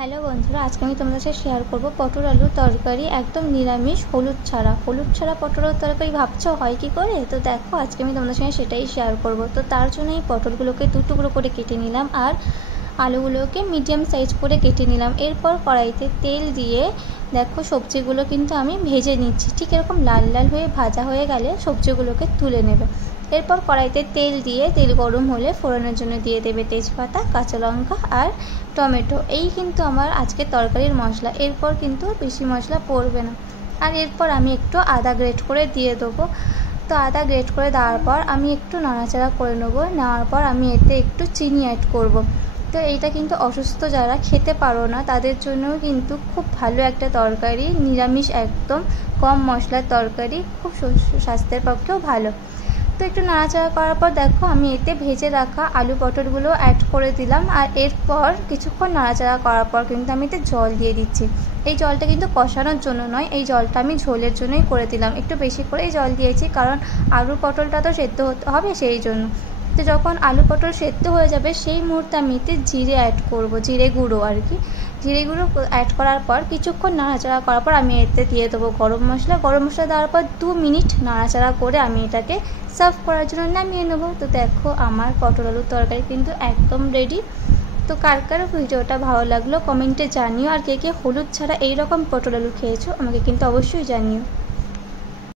Hello বন্ধুরা, আজকে আমি তোমাদের সাথে শেয়ার করব পটল আলুর তরকারি, একদম নিরামিষ, হলুদ ছাড়া পটল আলুর তরকারি। ভাবছো হয় কি করে? তো দেখো, আজকে আমি তোমাদের সঙ্গে সেটাই শেয়ার করব। তো তার জন্য এই পটলগুলোকে দু টুকরো করে কেটে নিলাম আর আলুগুলোকে মিডিয়াম সাইজ করে কেটে নিলাম। এরপর কড়াইতে তেল দিয়ে দেখো সবজিগুলো কিন্তু আমি ভেজে নিচ্ছি। ঠিক এরকম লাল লাল হয়ে ভাজা হয়ে গেলে সবজিগুলোকে তুলে নেবে। এরপর কড়াইতে তেল দিয়ে তেল গরম হলে ফোড়নের জন্য দিয়ে দেবে তেজপাতা, কাঁচা লঙ্কা আর টমেটো। এই কিন্তু আমার আজকে তরকারির মশলা। এরপর কিন্তু বেশি মশলা পড়বে না। আর এরপর আমি একটু আদা গ্রেট করে দিয়ে দেবো। তো আদা গ্রেট করে দেওয়ার পর আমি একটু নাড়াচাড়া করে নেওয়ার পর আমি এতে একটু চিনি অ্যাড করব। তো এইটা কিন্তু অসুস্থ যারা খেতে পারো না তাদের জন্যও কিন্তু খুব ভালো একটা তরকারি, নিরামিষ, একদম কম মশলার তরকারি, খুব স্বাস্থ্যের পক্ষেও ভালো। তো একটু নাড়াচাড়া করার পর দেখো আমি এতে ভেজে রাখা আলু পটলগুলো অ্যাড করে দিলাম। আর এরপর কিছুক্ষণ নাড়াচাড়া করার পর কিন্তু আমি এতে জল দিয়ে দিচ্ছি। এই জলটা কিন্তু কষানোর জন্য নয়, এই জলটা আমি ঝোলের জন্যই করে দিলাম। একটু বেশি করেই জল দিয়েছি, কারণ আলু পটলটা তো সেদ্ধ হতে হবে, সেই জন্য। তো যখন আলু পটল সেদ্ধ হয়ে যাবে সেই মুহূর্তে আমি এতে জিরে অ্যাড করব, জিরে গুঁড়ো আর কি। জিরে গুঁড়ো অ্যাড করার পর কিছুক্ষণ নাড়াচাড়া করার পর আমি এতে দিয়ে দেবো গরম মশলা দেওয়ার পর 2 মিনিট নাড়াচাড়া করে আমি এটাকে সার্ভ করার জন্য নামিয়ে নেব। তো দেখো আমার পটল আলুর তরকারি কিন্তু একদম রেডি। তো কার কার ভিডিওটা ভালো লাগলো কমেন্টে জানিও। আর কে কে হলুদ ছাড়া এইরকম পটল আলু খেয়েছো আমাকে কিন্তু অবশ্যই জানিও।